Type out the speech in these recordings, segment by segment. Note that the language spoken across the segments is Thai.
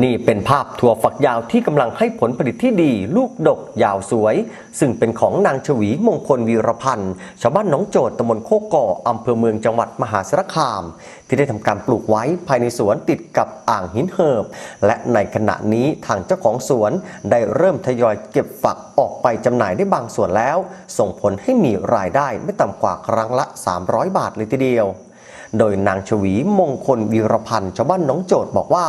นี่เป็นภาพถั่วฝักยาวที่กำลังให้ผลผลิตที่ดี ลูกดกยาวสวย ซึ่งเป็นของนางชวีมงคลวีรพันธ์ ชาวบ้านหนองโจดตำบลโคกก่ออำเภอเมืองจังหวัดมหาสารคาม ที่ได้ทำการปลูกไว้ภายในสวนติดกับอ่างหินเหิบ และในขณะนี้ทางเจ้าของสวนได้เริ่มทยอยเก็บฝักออกไปจำหน่ายได้บางส่วนแล้ว ส่งผลให้มีรายได้ไม่ต่ำกว่าครั้งละ 300 บาทเลยทีเดียว โดยนางชวีมงคลวีรพันธ์ชาวบ้านหนองโจทย์บอกว่า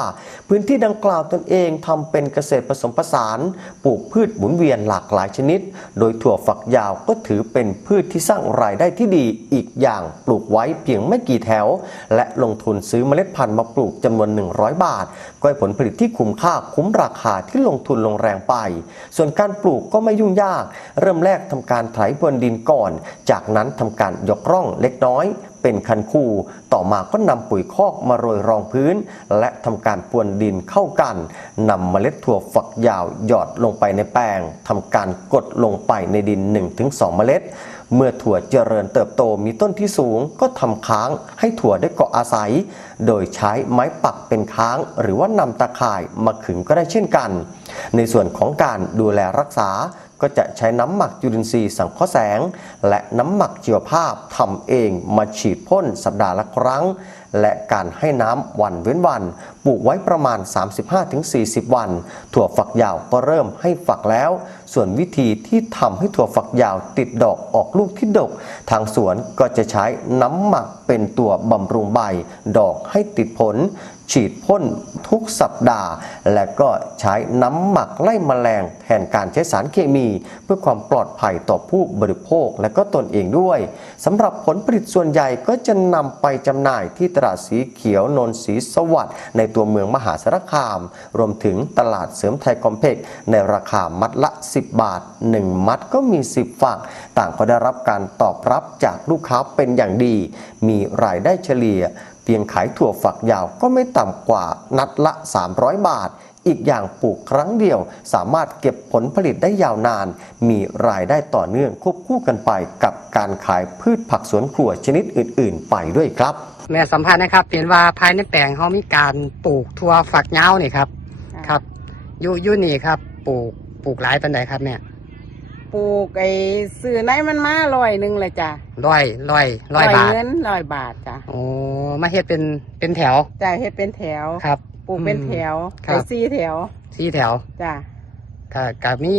พื้นที่ดังกล่าวตนเองทำเป็นเกษตรผสมผสานปลูกพืชหมุนเวียนหลากหลายชนิด โดยถั่วฝักยาวก็ถือเป็นพืชที่สร้างรายได้ที่ดีอีกอย่างปลูกไว้เพียงไม่กี่แถว และลงทุนซื้อเมล็ดพันธุ์มาปลูกจำนวน 100 บาท ก็ให้ผลผลิตที่คุ้มค่าคุ้มราคาที่ลงทุนลงแรงไป ส่วนการปลูกก็ไม่ยุ่งยาก เริ่มแรกทำการไถพรวนดินก่อน จากนั้นทำการยกร่องเล็กน้อย เป็นคันคู่ ต่อมาก็นำปุ๋ยคอกมาโรยรองพื้น และทำการพรวนดินเข้ากันนำเมล็ดถั่วฝักยาวหยอดลงไปในแปลงทำการกดลงไปในดิน 1-2 เมล็ด เมื่อถั่วเจริญเติบโตมีต้นที่สูงก็ทำค้างให้ถั่วได้เกาะอาศัย โดยใช้ไม้ปักเป็นค้าง หรือว่านำตะข่ายมาขึงก็ได้เช่นกัน ในส่วนของการดูแลรักษา ก็จะใช้น้ำหมักจุลินทรีย์สังเคราะห์แสง และน้ำหมักชีวภาพทำเองมาฉีดพ่นสัปดาห์ละครั้ง และการให้น้ำวันเว้นวัน ปลูกไว้ประมาณ 35-40 วัน ถั่วฝักยาวก็เริ่มให้ฝักแล้ว ส่วนวิธีที่ทำให้ถั่วฝักยาวติดดอกออกลูกที่ดก ทางสวนก็จะใช้น้ำหมักเป็นตัวบำรุงใบ ดอกให้ติดผล ฉีดพ่นทุกสัปดาห์ และก็ใช้น้ำหมักไล่แมลงแทนการใช้สารเคมี เพื่อความปลอดภัยต่อผู้บริโภคและก็ตนเองด้วยสำหรับผลผลิตส่วนใหญ่ก็จะนำไปจำหน่ายที่ตลาดสีเขียวนนสีสวัสด์ในตัวเมืองมหาสารคาม รวมถึงตลาดเสริมไทยคอมเพล็กซ์ในราคามัดละ 10 บาท 1 มัดก็มี 10 ฝัก ต่างก็ได้รับการตอบรับจากลูกค้าเป็นอย่างดี มีรายได้เฉลี่ย เพียงขายถั่วฝักยาวก็ไม่ต่ำกว่านัดละ 300 บาทอีกอย่างปลูกครั้งเดียว สามารถเก็บผลผลิตได้ยาวนาน มีรายได้ต่อเนื่องควบคู่กันไปกับการขายพืชผักสวนครัวชนิดอื่น ๆ ไปด้วยครับ แม่สัมภาษณ์นะครับเห็นว่าภายในแปลงเขามีการปลูกทั่วฝักยาวนี่ครับ ครับอยูอยูนี่ครับ ปลูกปลูกหลายปันไดครับเนี่ยปลูกไอ้ซื้อไหนมันมาร้อยหนึ่งเลยจ้ะร้อยร้อยร้อยบาทเงินร้อยบาทจ้ะโอ้มาเฮ็ดเป็นเป็นแถวจ่ายให้เป็นแถวครับ ปลูกเป็นแถวครัไปบสี่แถวสี่แถวจ้ะก็กับมี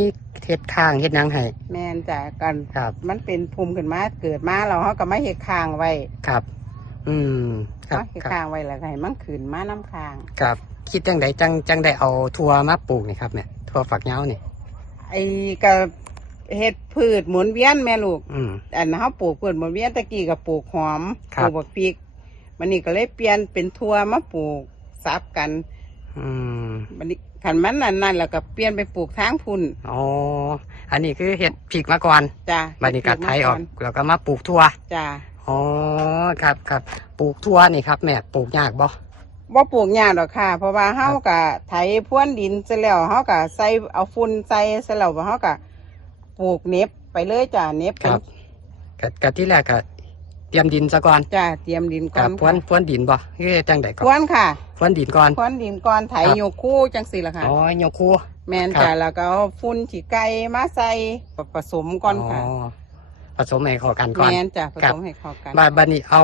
เฮ็ดข้างเฮ็ดหยังให้แมนจ้ะกันครับ มันเป็นภูมิขึ้นมาเกิดมาเราเขาก็ไม่เห็ดคางไว้ครับ อืมครับเขาเห็ดครับคางไว้แล้วก็ให้มันขึ้นมาน้ำคาง ครับคิดจังไดจังจังได้เอาทัวมาปลูกนี่ครับเนี่ยทัวฝักยาวนี่ ไอ้กับเห็ดพืชหมุนเวียนแม่ลูก อืม อันเขาปลูกพืชหมุนเวียนตะกี้ก็ปลูกหอมครัปบ ลูกบักพริกมันนี่ก็เลยเปลี่ยนเป็นทั่วมาปลูกซับกันอืมมันนี่ขันมันนั่นนั่นแล้วก็เปลี่ยนไปปลูกทางพุ่นอ๋ออันนี้คือเฮ็ดผิกมาก่อนจ้ะบัดนี้กัดไทยออกแล้วก็มาปลูกทั่วจ้ะ อ๋อครับครับปลูกทั่วนี่ครับ แม่ปลูกยากบ่บ่ปลูกหญ้าดอกค่ะ เพราะว่าเฮาก็ไถพรวนดินเสร็จแล้วเฮาก็ใส่เอาฝุ่นใส่เสร็จแล้วเฮาก็ปลูกเน็บไปเลยจ้ะเน็บครับกะกะที่แรกก็เตรียมดินซะก่อนจ้ะเตรียมดินก่อกับนพรวนพรวนดินบ่คือเฮ็ดจังไดก่พรวอนนค่ะพรวนดินก่อนพรวนดินก่อนไถครับโยกคู่จังซี่ล่ะค่ะอ๋อยกคูแม่นครับจ้ะแล้วก็เอาฝุ่นขี้ไก่มาใส่ผสมก่อนค่ะ ผสมให้เข้ากันก่อน แม่นจ้ะผครัสบ มให้เข้ากัน บาดบัดนี้เอา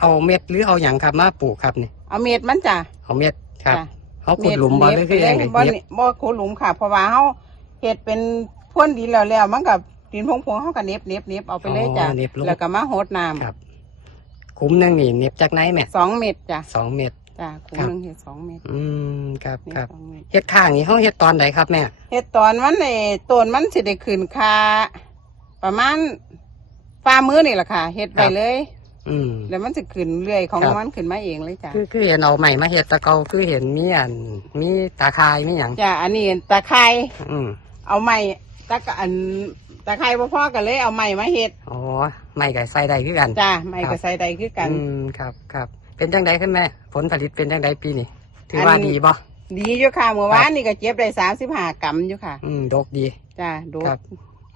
เอาเม็ดหรือเอาหยังครับมาปลูกครับนี่ เอาเม็ดมันจ้ะเอาเม็ดครับจ้ะเขาขุดหลุมบ่หรือคือเม็ยังดไงบ่เม็ดบ่ขุดหลุมค่ะ เพราะว่าเฮาเฮ็ดเป็นพรวนดินแล้วแล้วมันก็ดินพงๆเฮาก็เน็บเน็บเน็บเอาไปเลยจ้ะ อ๋อเน็บลงแล้วก็มาโหดน้ำครับ คุ้มหนึงนี่เน็บจากไหนแม่สองเม็ดจ้ะสองเม็ด จ้ะคุ้มครับ หนึ่งเห็ดสองเม็ดอืมครับเม็ดครับสองเม็ด เฮ็ดข้างนี่เขาเฮ็ดตอนไหนครับแม่เห็ดตอนมันในต้นมันสิได้ขึ้นคาประมาณ ฝ่ามือนี่แหละค่ะเห็ดไปเลย อืมแล้วมันจะขึ้นเรื่อยของครับมันขึ้นมาเองเลยจ้ะคือคือเห็นเอาใหม่มาเฮ็ดแตะเกาคือเห็นมีอันมีตาคายมีหยังจ้ะอันนี้ตะไคร้อืมเอาไม้ตะกะอันตะไคร้บ่พอกันเลยเอาไม้มาเห็ดอ๋อไม่ก็ใส่ได้คือกันจ้ะไม้ครัก็บใส่ได้คือกัน อืมครับครับเป็นจังไดขึ้นแม่ผลผลิตเป็นจังไดปีนี้ถือว่าอันดีบ่ดีอยู่ค่ะเมื่อวานนี่ก็เจ็บได้สามสิบห้ากรัมอยู่ค่ะ อืมดกดีจ้ะดูครับ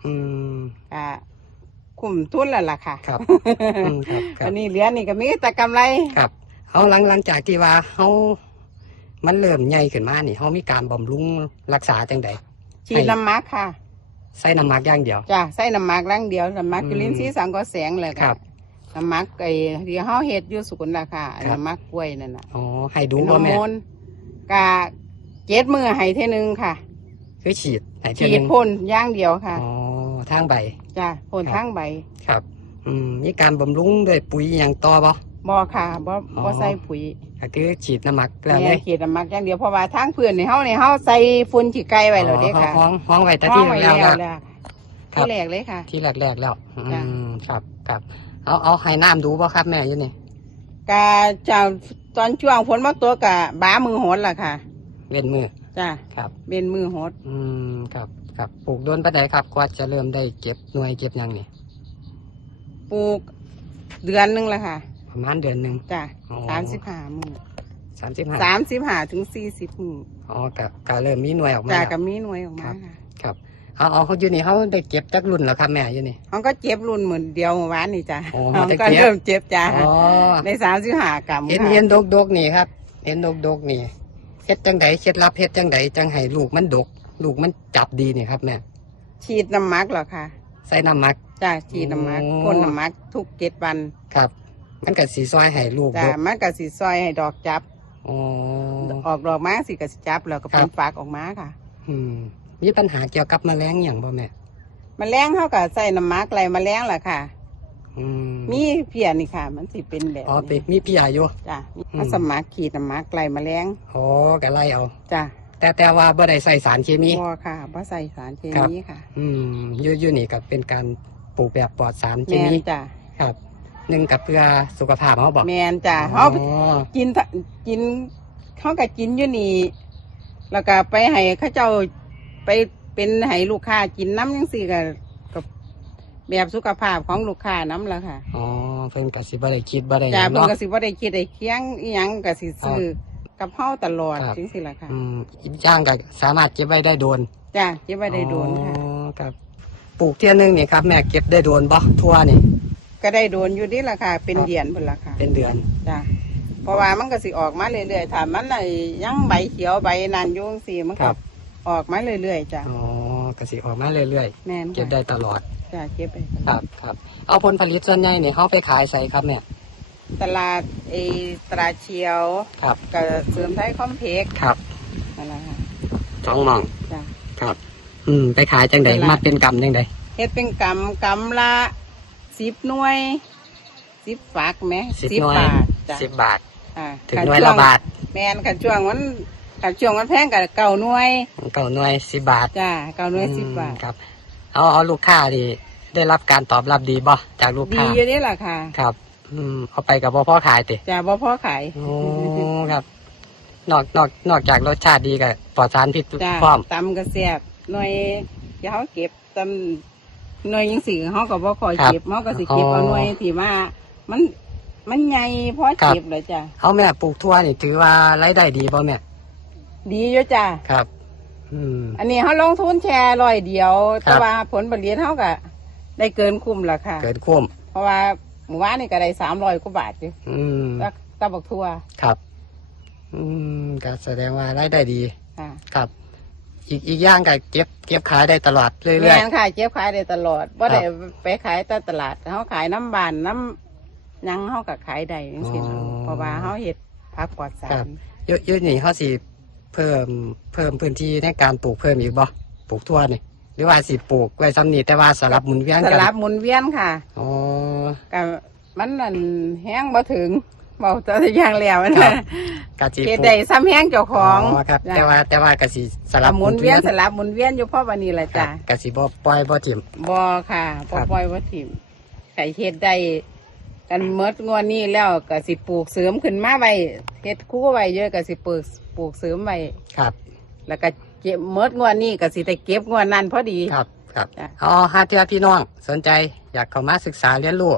อืมอ่า คุ้มทุนแล้วล่ะค่ะครับอืมครับครัอับนนี้เหลือนี่ก็มีแต่กำไรครับเขาหลังหลังจากที่ว่าเขามันเริ่มใหญ่ขึ้นมานี่เฮามีการบำรุงรักษาจังใด ฉีดน้ำหมักค่ะใส่น้ำหมักอย่างเดียว จ้ะใส่น้ำหมักล่างเดียวน้ำหมักอืมจุลินทรีย์สังก็แสงเลยครัค่ะบน้ำหมักไอ้ที่เฮาเฮ็ดอยู่สุกุลราคาครับ น้ำหมักกล้วยนั่นน่ะอ๋อให้ดูเป็นฮอว่าร์แม่โมนกะเจ็ดมือให้เท่อนึงค่ะ คือฉีดให้เที่ยวฉีหดนึงพ่นอย่างเดียวค่ะ อ๋อ ทางใบ จ้ะพ่นครับทั้งใบครับ อืมมีการบำรุงด้วยปุ๋ยอหย่างต่อบ่ บ่ค่ะบ่อ๋อบ่ใส่ปุ๋ยก็คือฉีดน้ำหมักแล้วเลแม่ยฉีดน้ำหมักอย่างเดียวเพราะว่าทางเพื่อนในเฮาในเฮาใส่ฝุ่นขี้ไก่ไว้แล้วเด้ค่ะห้องห้องไว้แต่ห้อที่งไว้แล้วแล้วแล้วแล้วครับที่แรกเลยค่ะ ที่แรกๆแล้ว อืจ้ะ มครับครับเอาเอาให้น้ำดูบ่ครับแม่อยู่นี่กะจะตอนช่วงฝนมาตัวกะบ้ามือโหดล่ะค่ะเว้นมือจ้ะครับ เป็นมือโหด อืมครับ ครับปลูกโดนปานใดครับกว่าจะเริ่มได้เก็บหน่วยเก็บหยังนี่ปลูกเดือนหนึงละค่ะประมาณเดือนหนึ่ง จ้ะอ๋อ สามสิบห้ามือสามสิบห้าสามสิบห้าถึงสี่สิบมืออ๋อก็ก็เริ่มมีหน่วยออกมาจ้ะแล้วกับมีหน่วยออกมาครับค่ะครับเอาเอาเขาอยู่นี่เขาได้เก็บจักรุ่นแล้วครับแม่อยู่นี่ เขาก็เจ็บรุ่นเหมือนเดียวเมื่อวานนี่จ้ะโอ้เขาแต่ก็เจ็บ เริ่มเจ็บจ้ะอ๋อในสามสิบห้ากรัมเห็นค่ะเห็นดกดกๆนี่ครับเห็นดกดกๆนี่เฮ็ดจังไดเคล็ดลับเฮ็ดจังไดจังให้ลูกมันดก ลูกมันจับดีนี่ครับแม่ ฉีดน้ำหมักเหรอค่ะใส่น้ำหมัก จ้ะฉีดน้ำหมักโอ้ พ่นน้ำหมักทุกเจ็ดวันครับ มันก็สีซอยให้ลูกจ้ะดกมันก็สิซอยให้ดอกจับ อ๋อ ออกดอกมาสิก็สิจับแล้วก็เป็ครันบฝากออกมาค่ะอืมมีปัญหาเกี่ยวกับแมลงอย่างบ่แม่แมลงเขาก็ใส่น้ำหมักไรแมลงล่ะค่ะ อืมมีเพียนี่ค่ะ มันสิเป็นแบบอ๋อตินี้มีพี่อายุจ้ะอืมมันสมัครขีดน้ำหมักไรแมลงอ๋อก็ไล่เอา จ้ะ แต่แต่ว่าบ่ได้ใส่สารเคมี บ่ค่ะบ่ใส่สารเคครับ มีค่ะอืมอยู่อยู่นี่ก็เป็นการปลูกแบบปลอดสารเคแมนมีจ้ะครับหนึ่งกับเพื่อสุขภาพเขาบอกแมนจ้ะอ๋อเขากินทะกินเขาก็กินอยู่นี่แล้วก็ไปให้เขาเจ้าไปเป็นให้ลูกค้ากินน้ำยังสี่ก็กับแบบสุขภาพของลูกค้าน้ำละค่ะอ๋อเพิ่นก็สิบ่ได้คิดบ่ได้หจ้ายังเพิ่นเนาะ ก็สิบ่ได้คิดได้เคียงอีหยังก็สิซื้อ กับเฮาตลอดครับ จังซี่ล่ะค่ะอืมอีกอย่างก็สามารถเก็บไว้ได้โดนจ้าเก็บไว้ได้โดนค่ะ อ๋อครับปลูกเที่ยหนึงนี่ครับ แม่เก็บได้โดนบ่ทั่วนี่ ก็ได้โดนอยู่นี่ล่ะค่ะ เป็นครับเดือนพุ่นล่ะค่ะเป็นเดือน จ้าเพราะว่ามันก็สิออกมาเรื่อยๆถ้ามันไอ้ยังใบเขียวใบนั่นอยู่จังซี่มันครัก็บ ออกมาเรื่อยๆจ้าอ๋อก็สิออกมาเรื่อยแม่นๆเก็บค่ะได้ตลอดจ้าเก็บไปครับครับ เอาผลผลิตส่วนใหญ่นี่เขาไปขายใส่ครับแม่ ตลาดไอ้ตราเชียวครับ กับเสริมไทยคอมเพล็กซ์ครับนั่นล่ะค่ะสองหมอง จ้าครับ อืม ไปขายจังใดตลาดมาเป็นกำจังใดเฮ็ดเป็นกำกำละ10หน่วย10ฝักแหมสิบ10หน่วยบาทจ้าสิบบาท อ่าถึงคัหน่วยช่ละงบาทแมนขันช่วงมันขันช่วงมันแพงกับเก่าหน่วยเก้าหน่วยสิบบาทจ้าเก่าหน่วยอืมสิบบาท ครับ เอาเอาลูกค้าดีได้รับการตอบรับดีบ่จากลูกดีค้า อยู่นี่แหละค่ะ ครับ อืมเอาไปกับพ่อพ่อขายติจ้าบ่พอขาย โอ้ครับ นอกนอกนอกจากรสชาติดีกับปลอดสารพิษจ้าพร้อมตำกระเสียบหน่วยเดี๋ยวเขาเก็บตำหน่วยยังสี่เขาก็บ่คอยเก็บเขาก็สิเก็บเอาหน่วยที่ว่ามัน มันใหญ่พอเก็บเลยจ้าเอาแม่ปลูกทั่วนี่ถือว่ารายได้ดีบ่แม่ดีอยู่จ้าครับ อืม อันนี้เขาลงทุนแชร์ร้อยเดียวครัแต่บว่าผลผลิตเขาก็ได้เกินคุ้มละค่ะ เกิดคุ้มเพราะว่า หมู่บ้านนี่ก็ได้สามร้อยกว่าบาทอยู่อืมแล้วตะบักทั่วครับ อืมก็แสดงว่ารายได้ดี ค่ะครับ อีกอีกอย่างก็เก็บเก็บขายได้ตลอดเรื่แม่อยนขายเจ็บขายได้ตลอดว่าครัได้บไปขายแต่ตลาดเขาขายน้ำบานน้ำหยังเขาก็ขายได้จังซี่อ๋อเพราะว่าเขาเห็ดผักปลอดสาครัรบๆเยอะเยอะนี่เขาสิเพิ่มเพิ่มพื้นที่ในการปลูกเพิ่มอีกบ่ปลูกทั่วนี่หรือว่าสิปลูกไว้ซ้ำนี่แต่ว่าสลับหมุนเวียนสกันลับหมุนเวียนค่ะ อ๋อ ก็มันนั่นแห้งบ่ถึงเบาตัวอย่างแล้วครันะบกะจิเฮ็ดปลูได้กซ้ำแห้งเจ้าของครับจ้ะแต่ว่าแต่ว่ากะสิสลับหมุนเวียนสลับหมุนเวียนอยู่เพราะวันนี้แหละครัจ้ะบกะสิบ่ปล่อยบ่ถิ่มบ่ค่ะครับ่บปล่อยบ่ถิ่มไก่เฮ็ดได้กันเมดงวดนี้แล้วก็สิปลูกเสริมขึ้นมาไว้เฮ็ดคู่ไว้เยอะก็สิปลูกปลูกเสริมไว้ครับ แล้วก็เก็บเมดงวดนี้ก็สิได้เก็บงวดนั้นพอดีครับครับจ้ะอ๋อหาเทื่อพี่น้องสนใจ อยากเข้ามาศึกษาเรียนรู้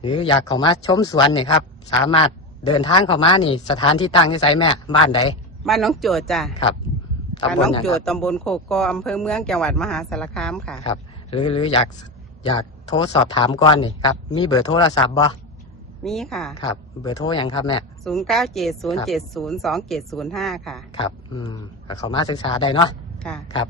หรืออยากเข้ามาชมสวนนี่ครับ สามารถเดินทางเข้ามานี่ สถานที่ตั้งที่ไสแม่บ้านใดบ้านน้องโจดจ้ะครับบ้านตำบลน้องหยังโจคดรับตำบลโคกออำเภอเมืองจังหวัดมหาสารคามค่ะครับ หรือหรืออยากอยากโทรสอบถามก่อนนี่ครับมีเบอร์โทรศัพท์บ่มีค่ะครับเบอร์โทรหยังครับแม่ศูนย์เก้าเจ็ดศูนย์เจ็ดศูนย์สองเจ็ดศูนย์ห้าค่ะครับ อืมก็เข้ามาศึกษาได้เนาะค่ะครับ